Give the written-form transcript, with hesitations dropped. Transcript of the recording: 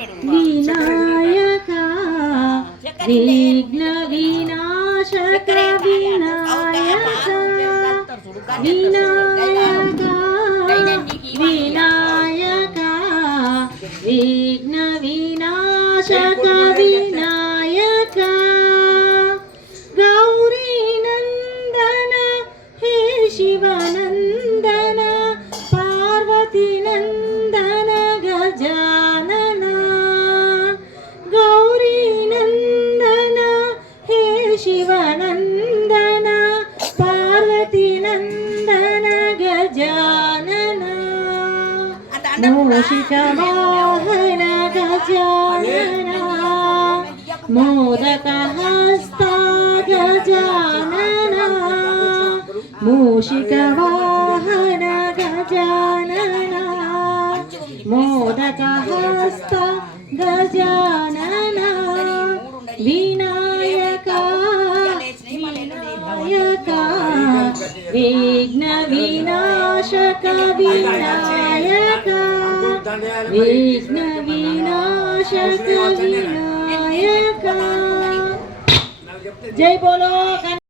వినాయక విఘ్న వినాశక వినాయక వినాయక వినాయక విఘ్న వినాశక వినాయక గౌరీ నందన హే శివనందన పార్వతీ నందన గజానన గౌరీ నందన హే శివనందన పార్వతీ నందన గజానన మూషిక వాహన గజానన మోదక హస్త గజానన మూషిక వాహన గజానన మోదక హస్త గజానన వినాయక వినాయక విఘ్న వినాశక వినాయక విఘ్న వినాశక వినాయక జై బోలో।